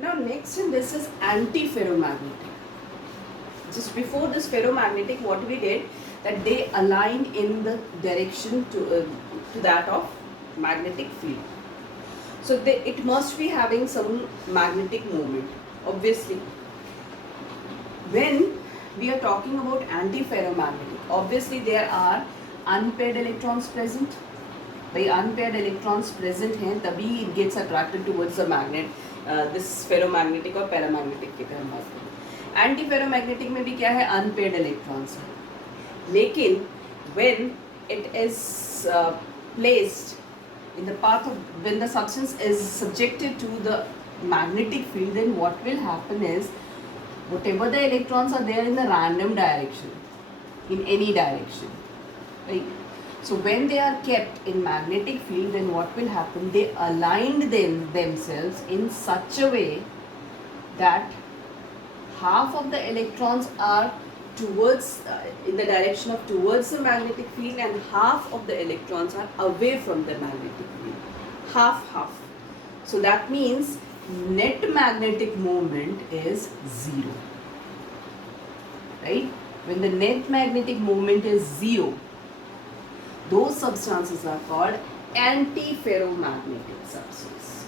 Now next in this is anti-ferromagnetic. Just before this ferromagnetic, what we did, that they aligned in the direction to that of magnetic field. So it must be having some magnetic moment. Obviously, when we are talking about anti-ferromagnetic, obviously there are unpaired electrons present. भाई unpaired electrons present हैं तभी it gets attracted towards the magnet. This ferromagnetic और paramagnetic की हम बात करें. Anti-ferromagnetic में भी क्या है, unpaired electrons है. लेकिन when it is placed in the path of, when the substance is subjected to the magnetic field, then what will happen is whatever the electrons are there in the random direction, in any direction, right? So when they are kept in magnetic field, then what will happen, they aligned themselves in such a way that half of the electrons are towards in the direction of towards the magnetic field, and half of the electrons are away from the magnetic field. Half. So that means net magnetic moment is 0. Right? When the net magnetic moment is 0, those substances are called anti-ferromagnetic substances.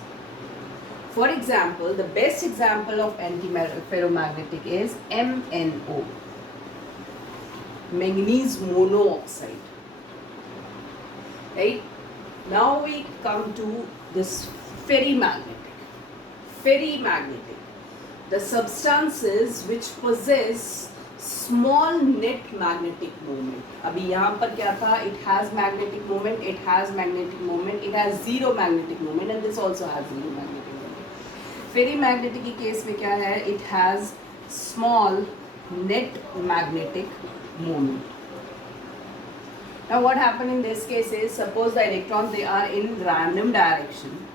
For example, the best example of anti-ferromagnetic is MnO, manganese monoxide. Right? Now we come to this ferrimagnetic. Ferrimagnetic, the substances which possess small net magnetic moment. अभी यहाँ पर क्या था, it has magnetic moment, it has magnetic moment, it has zero magnetic moment, and this also has zero magnetic moment. Ferrimagnetic की case में क्या है, it has small net magnetic moment. Now what happened in this case is, suppose the electrons, they are in random direction.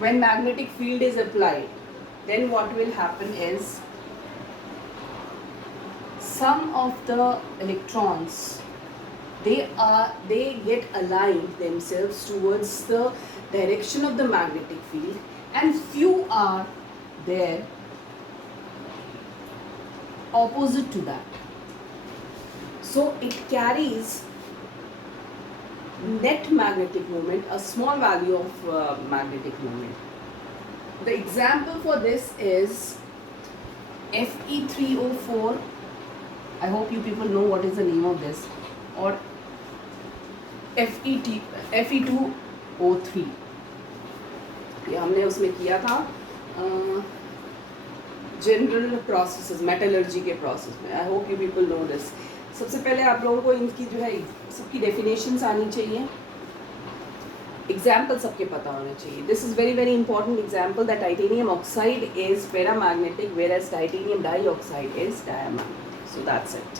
When magnetic field is applied, then what will happen is, some of the electrons, they get aligned themselves towards the direction of the magnetic field, and few are there opposite to that. So it carries net magnetic moment, a small value of magnetic moment. The example for this is Fe3O4. I hope you people know what is the name of this, or Fe2O3. ये हमने उसमें किया था general processes, metallurgy के process में. I hope you people know this. सबसे पहले आप लोगों को इनकी जो है सबकी डेफिनेशंस आनी चाहिए, एग्जाम्पल सबके पता होने चाहिए. This is very very important example, that titanium oxide is paramagnetic, whereas titanium dioxide is diamagnetic. So that's it.